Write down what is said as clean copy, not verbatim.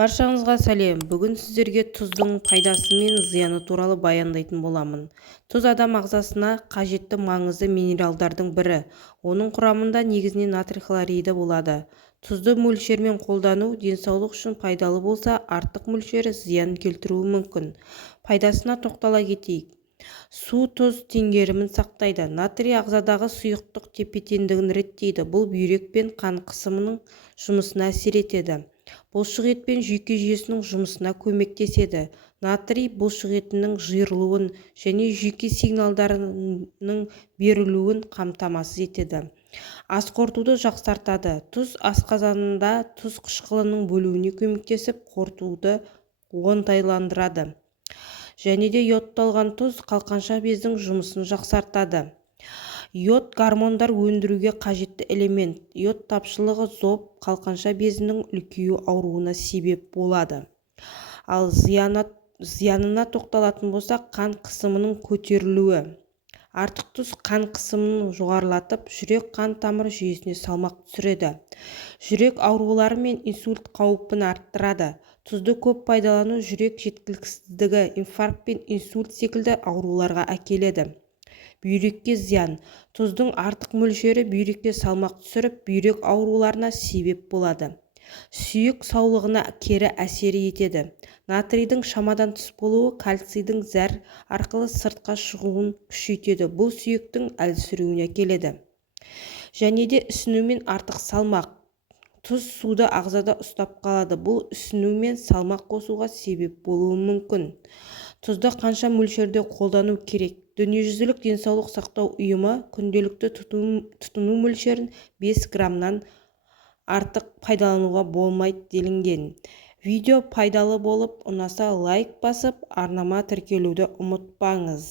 Баршаңызға сәлем. Бүгін сіздерге тұздың пайдасы мен зияны туралы баяндайтын боламын. Тұз адам ағзасына қажетті маңызды минералдардың бірі. Оның құрамында негізінен натрий хлориді болады. Тұзды мөлшермен қолдану денсаулық үшін пайдалы болса, артық мөлшері зиян келтіруі мүмкін. Пайдасына тоқтала кетейік. Су тұз теңгерімін сақтайды. Натрий ағзадағы сұйықтық тепе-теңдігін реттейді. Бұл бүйрек пен қан қысымының жұмысына әсер етеді. Бұлшық ет пен жүйке жүйесінің жұмысына көмектеседі. Натрий бұлшық етінің жиырылуын және жүйке сигналдарының берілуін қамтамасыз етеді. Ас қорытуды жақсартады. Тұз асқазанында тұз қышқылының бөлуіне көмектесіп, қорытуды оңтайландырады. Және де йодталған тұз қалқанша бездің жұмысын жақсартады. Йод гормондар өндіруге қажетті элемент. Йод тапшылығы зоб қалқанша безінің үлкею ауруына себеп болады. Ал зиянына тоқталатын болсақ, қан қысымының көтерілуі. Артық тұз қан қысымын жоғарылатып, жүрек қан тамыр жүйесіне салмақ түсіреді. Жүрек аурулары мен инсульт қаупін арттырады. Тұзды көп пайдалану жүрек жеткіліксіздігі, инфаркт пен инсульт секілді ауруларға әкеледі. Бүйрекке зиян. Тұздың артық мөлшері бүйректе салмақ түсіріп, бүйрек ауруларына себеп болады. Сүйек саулығына кері әсері етеді. Натрийдің шамадан тыс болуы кальцийдің зәр арқылы сыртқа шығуын күшейтеді. Бұл сүйектің әлсіреуіне әкеледі. Және де ісіну мен артық салмақ. Тұз суды ағзада ұстап қалады. Бұл ісіну мен салмақ қосуға себеп болуы мүмкін. Тұзды қанша мөлшерде қолдану керек? Дүниежүзілік денсаулық сақтау ұйымы күнделікті тұтыну мөлшерін 5 граммнан артық пайдалануға болмайды делінген. Видео пайдалы болып, ұнаса лайк басып, арнама тіркелуді ұмытпаңыз.